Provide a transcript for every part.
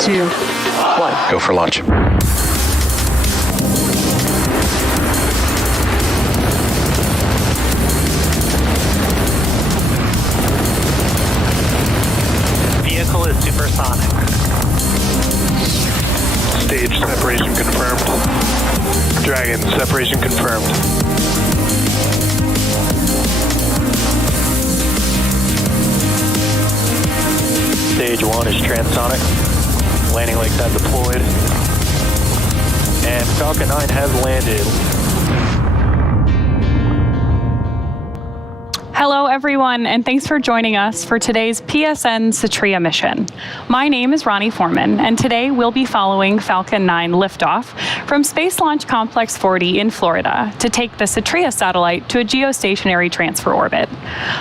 2, 1. Go for launch. Vehicle is supersonic. Stage separation confirmed. Dragon, separation confirmed. Stage 1 is transonic. Landing legs have deployed. And Falcon 9 has landed. Hello, everyone, and thanks for joining us for today's PSN SATRIA mission. My name is Ronnie Foreman, and today we'll be following Falcon 9 liftoff from Space Launch Complex 40 in Florida to take the SATRIA satellite to a geostationary transfer orbit.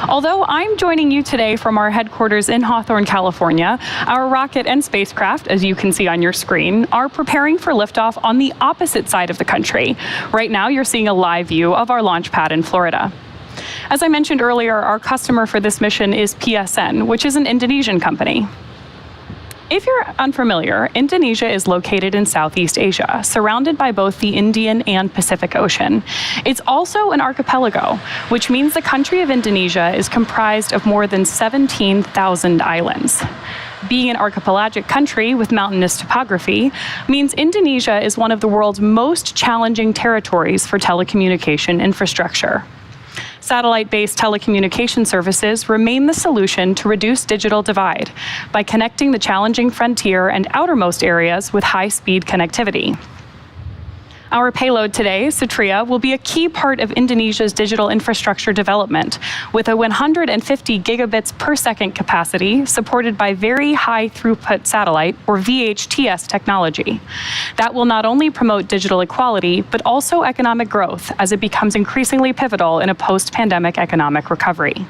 Although I'm joining you today from our headquarters in Hawthorne, California, our rocket and spacecraft, as you can see on your screen, are preparing for liftoff on the opposite side of the country. Right now, you're seeing a live view of our launch pad in Florida. As I mentioned earlier, our customer for this mission is PSN, which is an Indonesian company. If you're unfamiliar, Indonesia is located in Southeast Asia, surrounded by both the Indian and Pacific Ocean. It's also an archipelago, which means the country of Indonesia is comprised of more than 17,000 islands. Being an archipelagic country with mountainous topography means Indonesia is one of the world's most challenging territories for telecommunication infrastructure. Satellite-based telecommunication services remain the solution to reduce digital divide by connecting the challenging frontier and outermost areas with high-speed connectivity. Our payload today, SATRIA, will be a key part of Indonesia's digital infrastructure development with a 150 gigabits per second capacity supported by very high throughput satellite, or VHTS technology. That will not only promote digital equality, but also economic growth as it becomes increasingly pivotal in a post-pandemic economic recovery.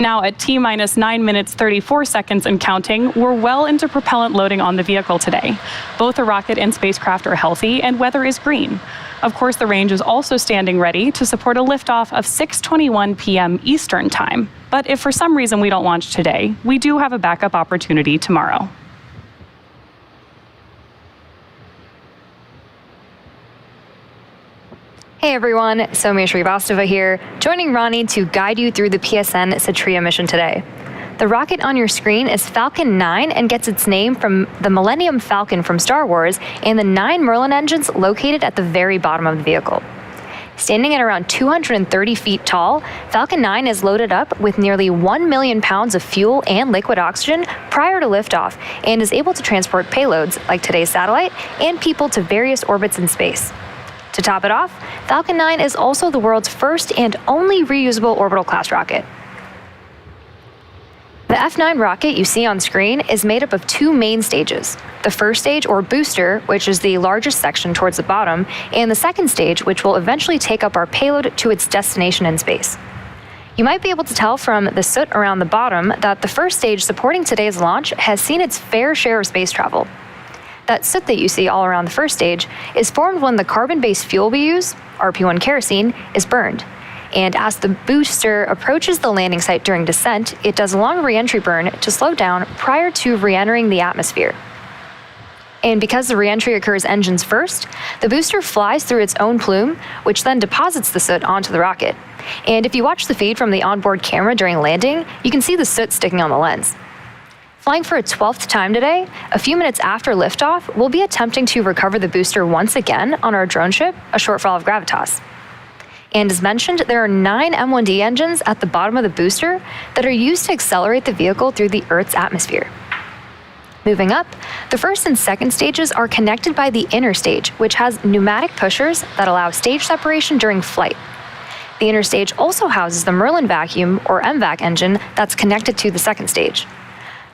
Now, at T-minus 9 minutes 34 seconds and counting, we're well into propellant loading on the vehicle today. Both the rocket and spacecraft are healthy, and weather is green. Of course, the range is also standing ready to support a liftoff of 6:21 p.m. Eastern Time. But if for some reason we don't launch today, we do have a backup opportunity tomorrow. Hey everyone, Soumya Srivastava here, joining Ronnie to guide you through the PSN SATRIA mission today. The rocket on your screen is Falcon 9 and gets its name from the Millennium Falcon from Star Wars and the 9 Merlin engines located at the very bottom of the vehicle. Standing at around 230 feet tall, Falcon 9 is loaded up with nearly 1 million pounds of fuel and liquid oxygen prior to liftoff and is able to transport payloads like today's satellite and people to various orbits in space. To top it off, Falcon 9 is also the world's first and only reusable orbital class rocket. The F9 rocket you see on screen is made up of 2 main stages. The first stage, or booster, which is the largest section towards the bottom, and the second stage, which will eventually take up our payload to its destination in space. You might be able to tell from the soot around the bottom that the first stage supporting today's launch has seen its fair share of space travel. That soot that you see all around the first stage is formed when the carbon-based fuel we use, RP1 kerosene, is burned. And as the booster approaches the landing site during descent, it does a long re-entry burn to slow down prior to re-entering the atmosphere. And because the re-entry occurs engines first, the booster flies through its own plume, which then deposits the soot onto the rocket. And if you watch the feed from the onboard camera during landing, you can see the soot sticking on the lens. Flying for a 12th time today, a few minutes after liftoff, we'll be attempting to recover the booster once again on our drone ship, A Shortfall of Gravitas. And as mentioned, there are 9 M1D engines at the bottom of the booster that are used to accelerate the vehicle through the Earth's atmosphere. Moving up, the first and second stages are connected by the inner stage, which has pneumatic pushers that allow stage separation during flight. The inner stage also houses the Merlin vacuum, or MVAC engine, that's connected to the second stage.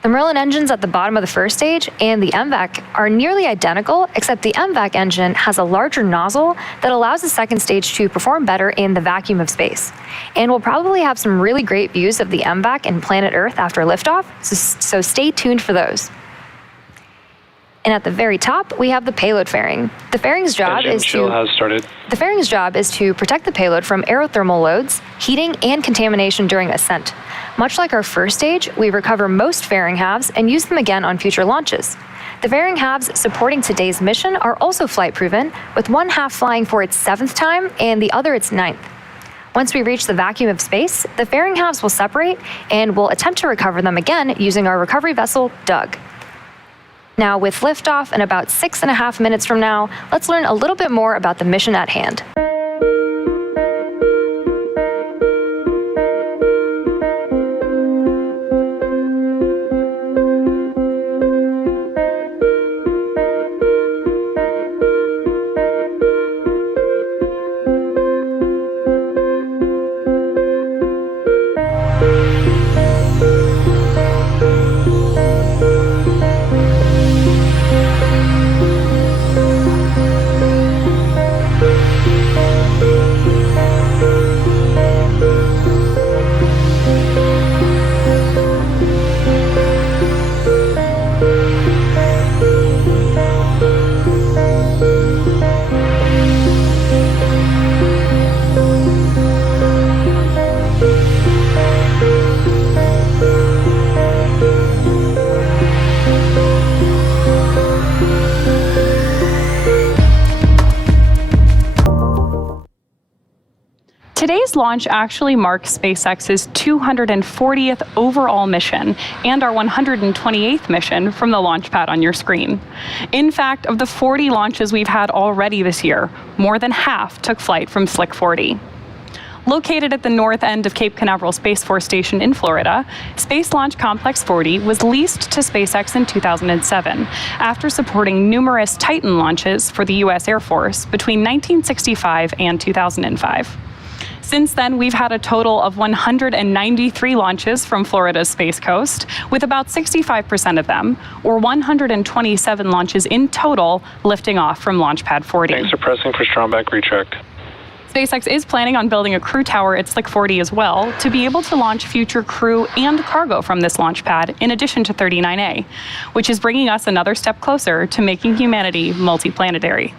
The Merlin engines at the bottom of the first stage and the MVAC are nearly identical, except the MVAC engine has a larger nozzle that allows the second stage to perform better in the vacuum of space. And we'll probably have some really great views of the MVAC and planet Earth after liftoff, so stay tuned for those. And at the very top, we have the payload fairing. The fairing's job is to protect the payload from aerothermal loads, heating, and contamination during ascent. Much like our first stage, we recover most fairing halves and use them again on future launches. The fairing halves supporting today's mission are also flight-proven, with one half flying for its 7th time and the other its 9th. Once we reach the vacuum of space, the fairing halves will separate, and we'll attempt to recover them again using our recovery vessel, Doug. Now, with liftoff in about 6.5 minutes from now, let's learn a little bit more about the mission at hand. Today's launch actually marks SpaceX's 240th overall mission and our 128th mission from the launch pad on your screen. In fact, of the 40 launches we've had already this year, more than half took flight from SLC-40. Located at the north end of Cape Canaveral Space Force Station in Florida, Space Launch Complex 40 was leased to SpaceX in 2007 after supporting numerous Titan launches for the U.S. Air Force between 1965 and 2005. Since then, we've had a total of 193 launches from Florida's Space Coast, with about 65% of them, or 127 launches in total, lifting off from Launch Pad 40. Thanks for pressing for strong back retract. SpaceX is planning on building a crew tower at SLC-40 as well to be able to launch future crew and cargo from this launch pad, in addition to 39A, which is bringing us another step closer to making humanity multiplanetary.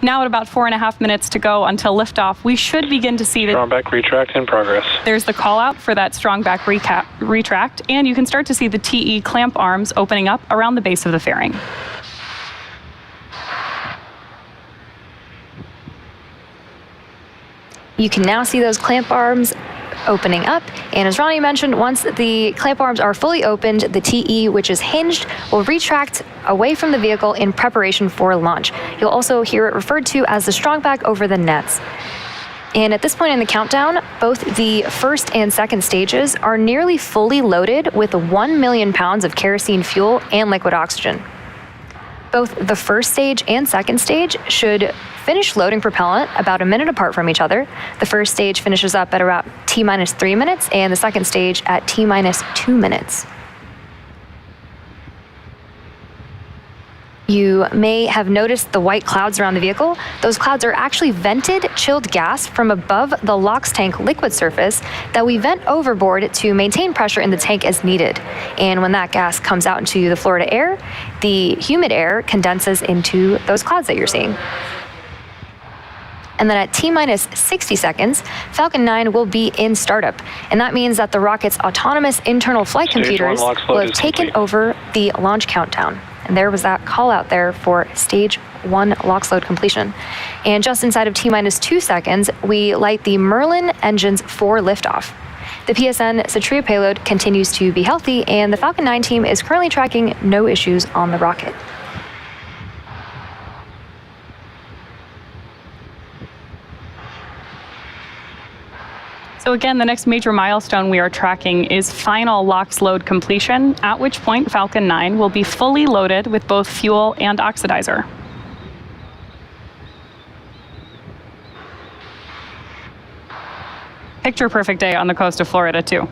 Now, at about 4.5 minutes to go until liftoff, we should begin to see strong back retract in progress. There's the call out for that strong back retract, and you can start to see the TE clamp arms opening up around the base of the fairing. You can now see those clamp arms opening up, and as Ronnie mentioned, once the clamp arms are fully opened, the TE, which is hinged, will retract away from the vehicle in preparation for launch. You'll also hear it referred to as the strong back over the nets. And at this point in the countdown, both the first and second stages are nearly fully loaded with 1 million pounds of kerosene fuel and liquid oxygen. Both the first stage and second stage should finish loading propellant about a minute apart from each other. The first stage finishes up at about T-3 minutes, and the second stage at T-2 minutes. You may have noticed the white clouds around the vehicle. Those clouds are actually vented chilled gas from above the LOX tank liquid surface that we vent overboard to maintain pressure in the tank as needed. And when that gas comes out into the Florida air, the humid air condenses into those clouds that you're seeing. And then at T-60 seconds, Falcon 9 will be in startup. And that means that the rocket's autonomous internal flight computers will have taken over the launch countdown. And there was that call out there for stage 1 LOX load completion. And just inside of T-2 seconds, we light the Merlin engines for liftoff. The PSN SATRIA payload continues to be healthy, and the Falcon 9 team is currently tracking no issues on the rocket. So again, the next major milestone we are tracking is final LOX load completion, at which point Falcon 9 will be fully loaded with both fuel and oxidizer. Picture perfect day on the coast of Florida, too.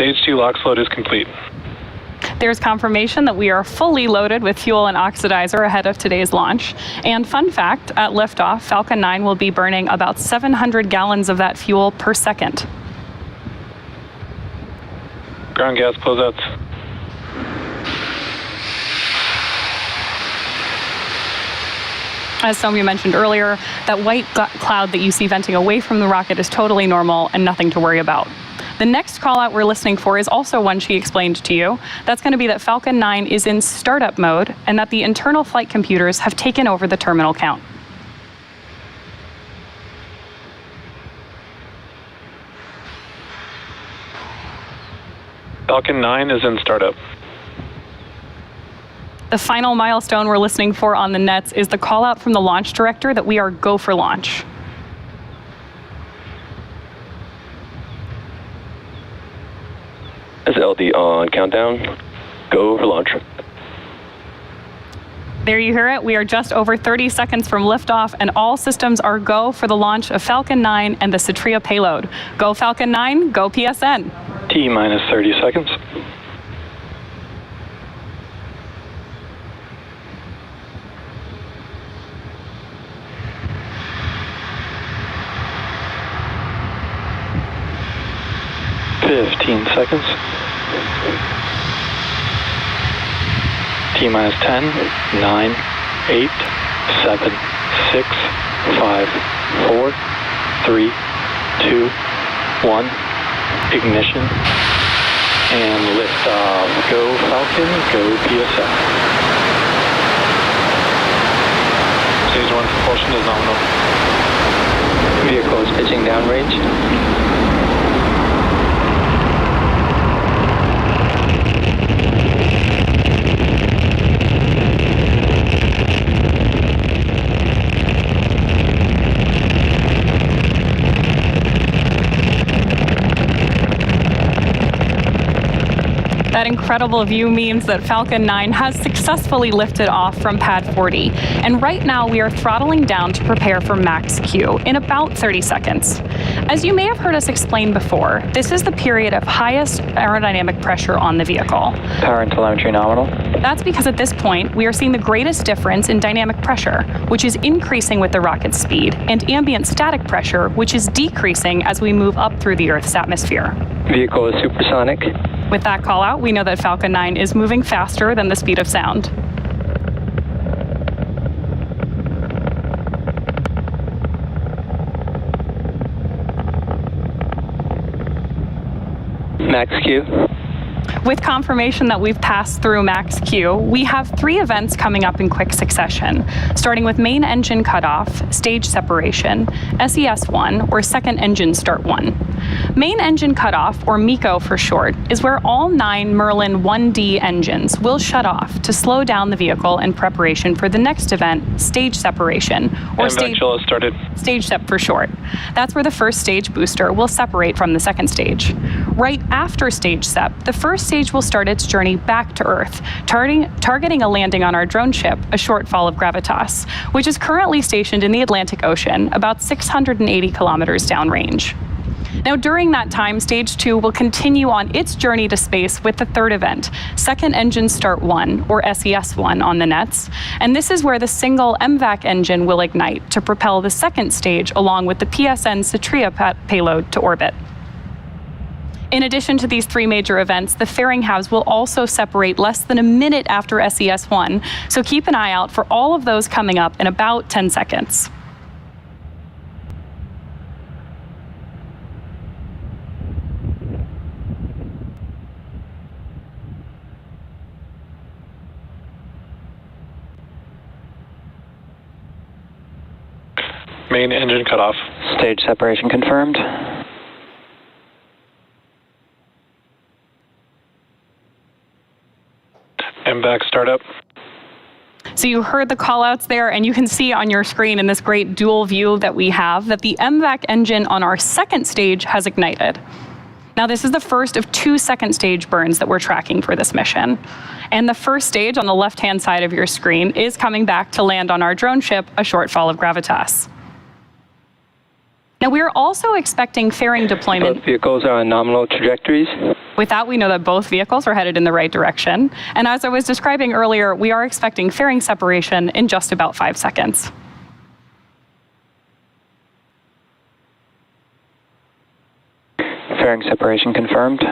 Stage 2 LOX load is complete. There's confirmation that we are fully loaded with fuel and oxidizer ahead of today's launch. And fun fact, at liftoff, Falcon 9 will be burning about 700 gallons of that fuel per second. Ground gas closeouts. As some of you mentioned earlier, that white cloud that you see venting away from the rocket is totally normal and nothing to worry about. The next call out we're listening for is also one she explained to you. That's going to be that Falcon 9 is in startup mode and that the internal flight computers have taken over the terminal count. Falcon 9 is in startup. The final milestone we're listening for on the nets is the call out from the launch director that we are go for launch. SLD on countdown. Go for launch. There you hear it. We are just over 30 seconds from liftoff, and all systems are go for the launch of Falcon 9 and the SATRIA payload. Go Falcon 9, go PSN. T minus 30 seconds. Seconds. T minus 10, 9, 8, 7, 6, 5, 4, 3, 2, 1. Ignition. And liftoff. Go Falcon, go PSN. Stage 1 propulsion is nominal. Vehicle is pitching downrange. That incredible view means that Falcon 9 has successfully lifted off from pad 40. And right now we are throttling down to prepare for max Q in about 30 seconds. As you may have heard us explain before, this is the period of highest aerodynamic pressure on the vehicle. Power and telemetry nominal. That's because at this point, we are seeing the greatest difference in dynamic pressure, which is increasing with the rocket's speed, and ambient static pressure, which is decreasing as we move up through the Earth's atmosphere. Vehicle is supersonic. With that call out, we know that Falcon 9 is moving faster than the speed of sound. Max Q. With confirmation that we've passed through max Q, we have 3 events coming up in quick succession, starting with main engine cutoff, stage separation, SES1, or second engine start 1. Main engine cutoff, or MECO for short, is where all 9 Merlin 1D engines will shut off to slow down the vehicle in preparation for the next event, stage separation, or stage sep for short. That's where the first stage booster will separate from the second stage. Right after stage sep, the first stage will start its journey back to Earth, targeting a landing on our drone ship, A Shortfall of Gravitas, which is currently stationed in the Atlantic Ocean, about 680 kilometers downrange. Now, during that time, Stage 2 will continue on its journey to space with the third event, Second Engine Start 1, or SES1 on the nets, and this is where the single MVAC engine will ignite to propel the second stage along with the PSN SATRIA payload to orbit. In addition to these 3 major events, the fairing halves will also separate less than a minute after SES1, so keep an eye out for all of those coming up in about 10 seconds. Main engine cutoff. Stage separation confirmed. MVAC startup. So you heard the callouts there, and you can see on your screen in this great dual view that we have that the MVAC engine on our second stage has ignited. Now, this is the first of 2 second stage burns that we're tracking for this mission. And the first stage on the left-hand side of your screen is coming back to land on our drone ship, A Shortfall of Gravitas. Now, we are also expecting fairing deployment. Both vehicles are on nominal trajectories. With that, we know that both vehicles are headed in the right direction. And as I was describing earlier, we are expecting fairing separation in just about 5 seconds. Fairing separation confirmed.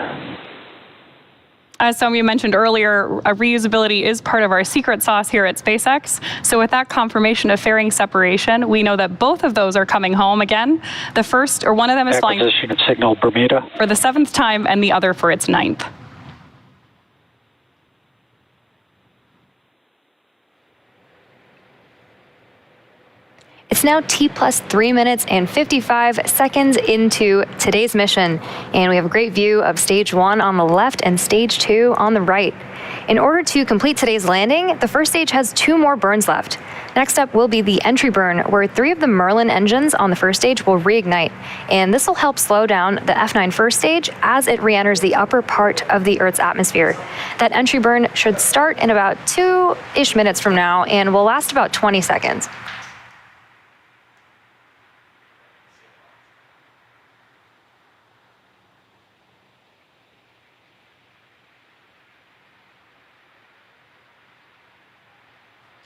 As some of you mentioned earlier, reusability is part of our secret sauce here at SpaceX. So with that confirmation of fairing separation, we know that both of those are coming home again. The first, or one of them is flying Acquisition of signal Bermuda. for the 7th time and the other for its 9th. It's now T plus 3 minutes and 55 seconds into today's mission, and we have a great view of stage 1 on the left and stage 2 on the right. In order to complete today's landing, the first stage has 2 more burns left. Next up will be the entry burn, where 3 of the Merlin engines on the first stage will reignite, and this will help slow down the F9 first stage as it re-enters the upper part of the Earth's atmosphere. That entry burn should start in about 2-ish minutes from now and will last about 20 seconds.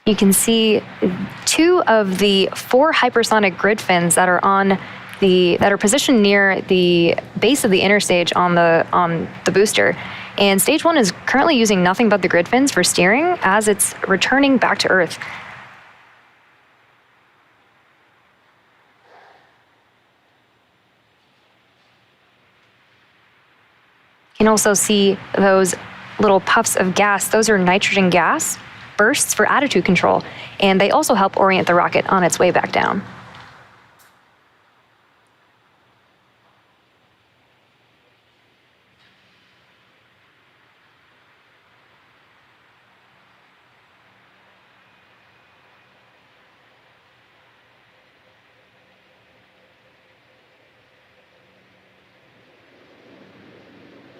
You can see 2 of the 4 hypersonic grid fins that are positioned near the base of the inner stage on the booster. And stage 1 is currently using nothing but the grid fins for steering as it's returning back to Earth. You can also see those little puffs of gas. Those are nitrogen gas bursts for attitude control, and they also help orient the rocket on its way back down.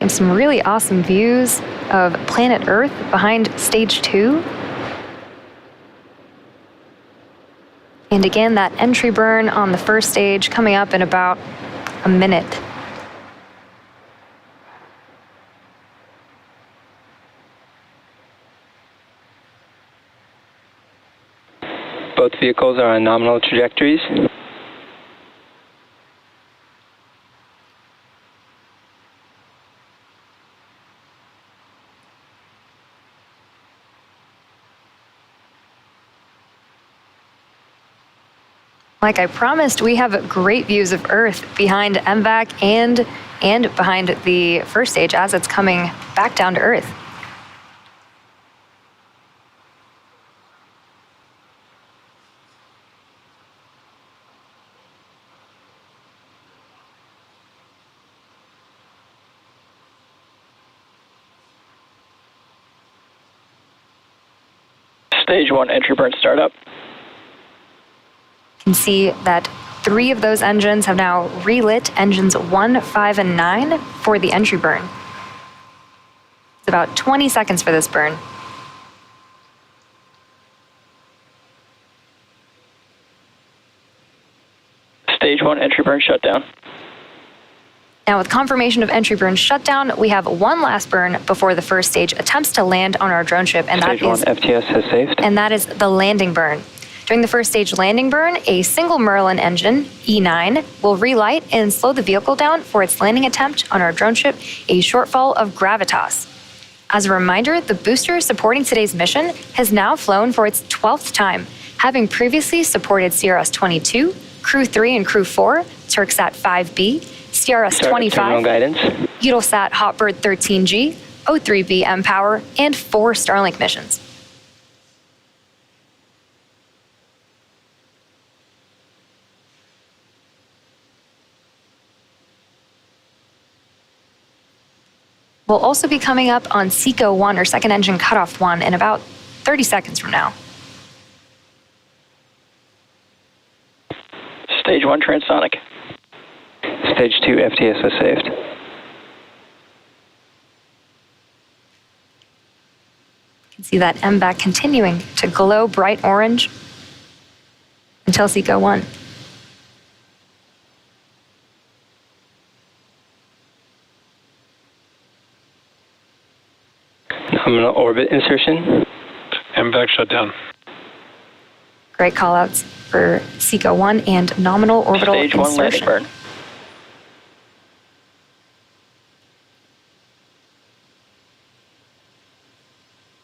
And some really awesome views of planet Earth behind stage 2. And again, that entry burn on the first stage coming up in about a minute. Both vehicles are on nominal trajectories. Like I promised, we have great views of Earth behind MVAC and behind the first stage as it's coming back down to Earth. Stage 1 entry burn startup. You can see that 3 of those engines have now relit engines 1, 5, and 9 for the entry burn. It's about 20 seconds for this burn. Stage 1 entry burn shutdown. Now, with confirmation of entry burn shutdown, we have one last burn before the first stage attempts to land on our drone ship, and Stage 1 FTS has saved. and that is the landing burn. During the first stage landing burn, a single Merlin engine, E9, will relight and slow the vehicle down for its landing attempt on our drone ship, A Shortfall of Gravitas. As a reminder, the booster supporting today's mission has now flown for its 12th time, having previously supported CRS-22, Crew 3 and Crew 4, Turksat 5B, CRS-25, guidance. Eutelsat HOTBIRD 13G, O3B mPOWER, and 4 Starlink missions. We'll also be coming up on SECO 1, or second engine cutoff 1, in about 30 seconds from now. Stage 1 transonic. Stage 2 FTS has saved. You can see that MVAC continuing to glow bright orange until SECO 1. Nominal orbit insertion. MVAC shutdown. Great callouts for SECO 1 and nominal orbital Stage 1 landing insertion. burn.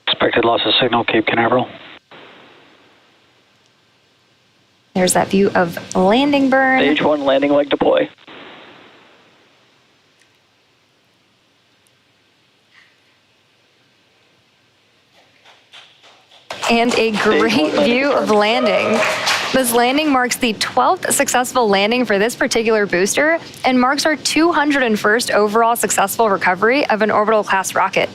Expected loss of signal, Cape Canaveral. There's that view of landing burn. Stage 1 landing leg deploy. And a great view of landing. This landing marks the 12th successful landing for this particular booster and marks our 201st overall successful recovery of an orbital class rocket.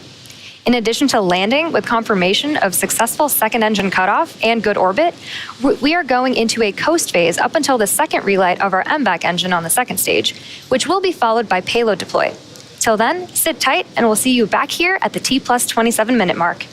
In addition to landing with confirmation of successful second engine cutoff and good orbit, we are going into a coast phase up until the second relight of our MVAC engine on the second stage, which will be followed by payload deploy. Till then, sit tight and we'll see you back here at the T plus 27 minute mark.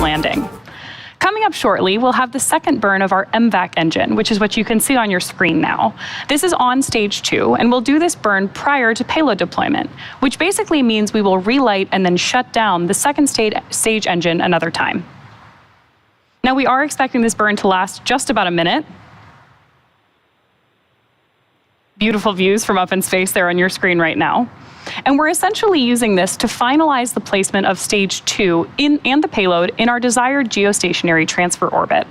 Landing. Coming up shortly, we'll have the second burn of our MVAC engine, which is what you can see on your screen now. This is on stage 2, and we'll do this burn prior to payload deployment, which basically means we will relight and then shut down the second stage engine another time. Now, we are expecting this burn to last just about a minute. Beautiful views from up in space there on your screen right now. And we're essentially using this to finalize the placement of stage 2 and the payload in our desired geostationary transfer orbit.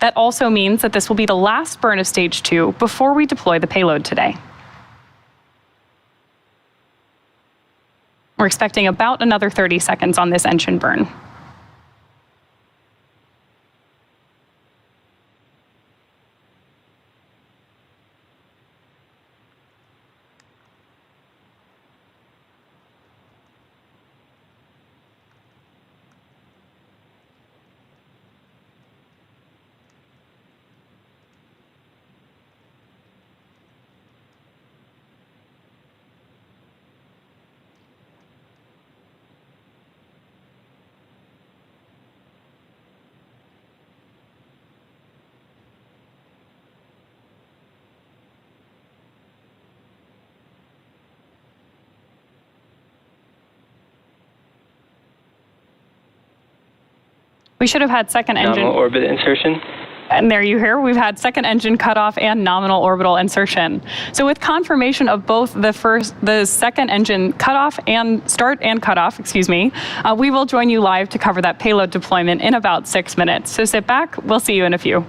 That also means that this will be the last burn of stage 2 before we deploy the payload today. We're expecting about another 30 seconds on this engine burn. We should have had second engine. Nominal orbit insertion. And there you hear, we've had second engine cutoff and nominal orbital insertion. So with confirmation of both the second engine cutoff and start and cutoff, we will join you live to cover that payload deployment in about 6 minutes. So sit back, we'll see you in a few.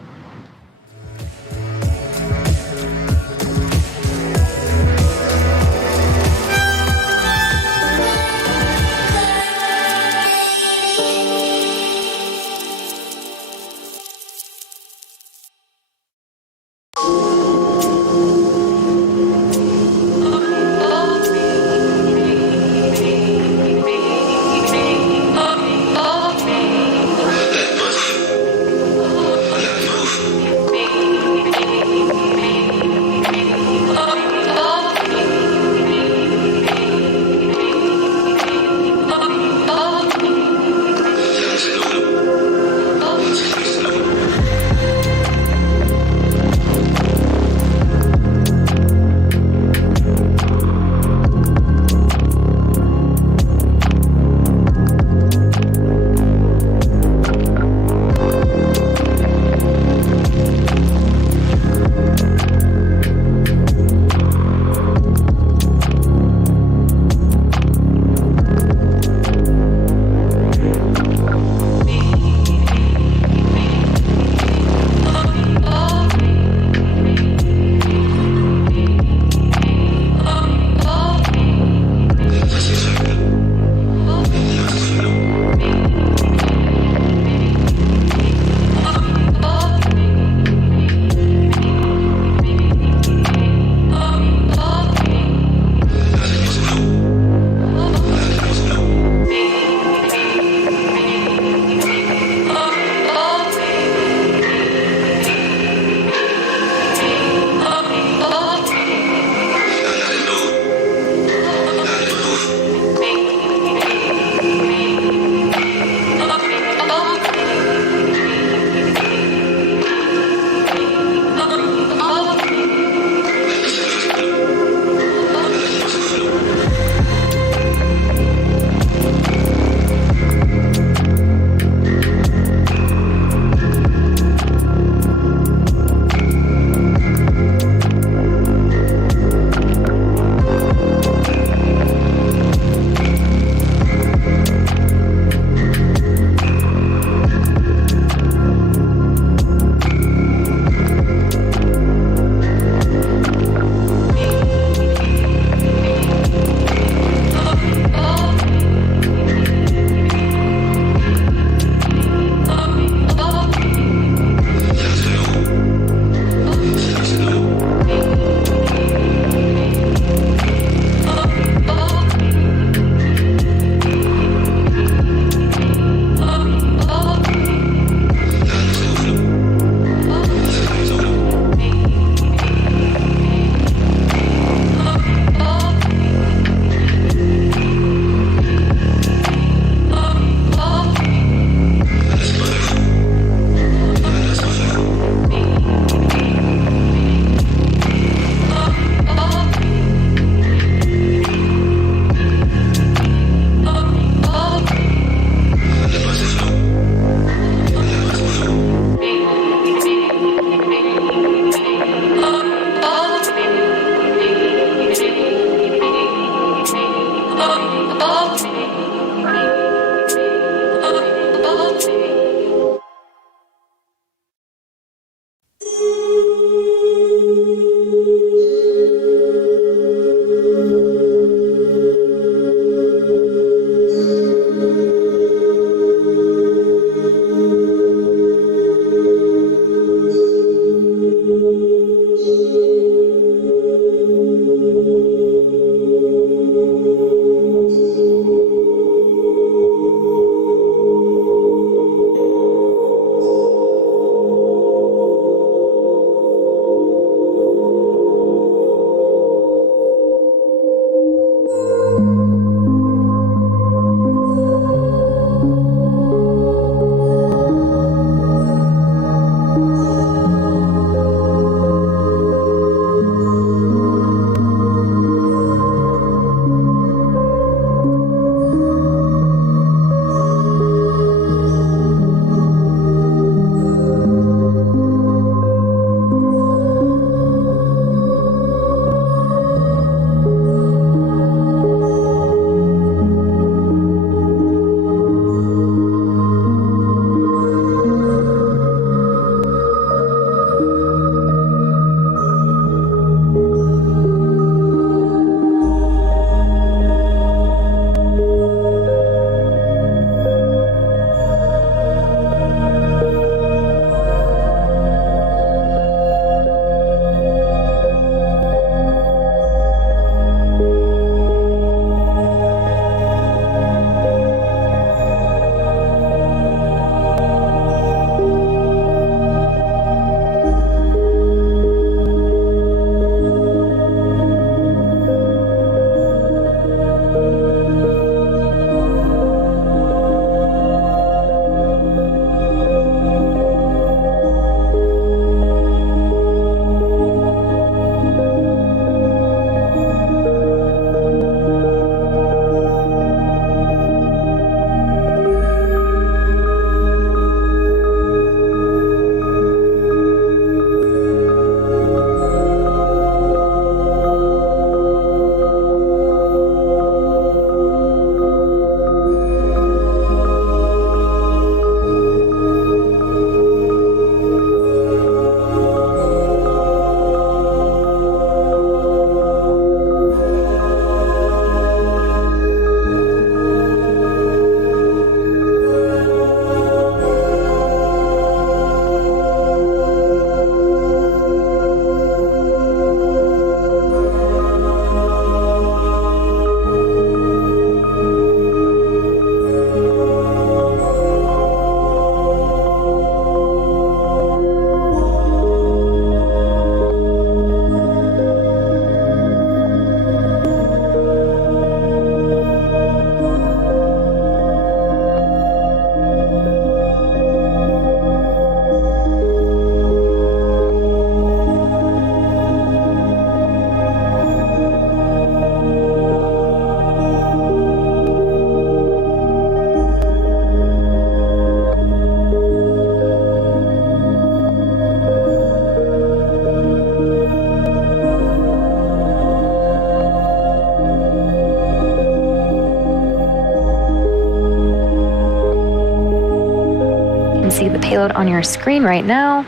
see the payload on your screen right now.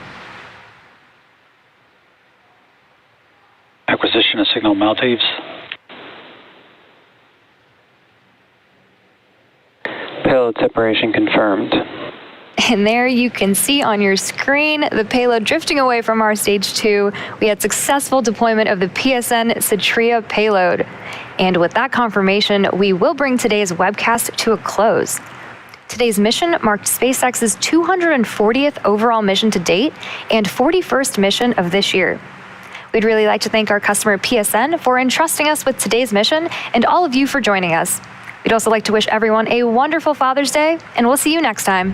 Acquisition of signal Maldives. Payload separation confirmed. And there you can see on your screen the payload drifting away from our stage 2. We had successful deployment of the PSN SATRIA payload. And with that confirmation, we will bring today's webcast to a close. Today's mission marked SpaceX's 240th overall mission to date and 41st mission of this year. We'd really like to thank our customer PSN for entrusting us with today's mission and all of you for joining us. We'd also like to wish everyone a wonderful Father's Day, and we'll see you next time.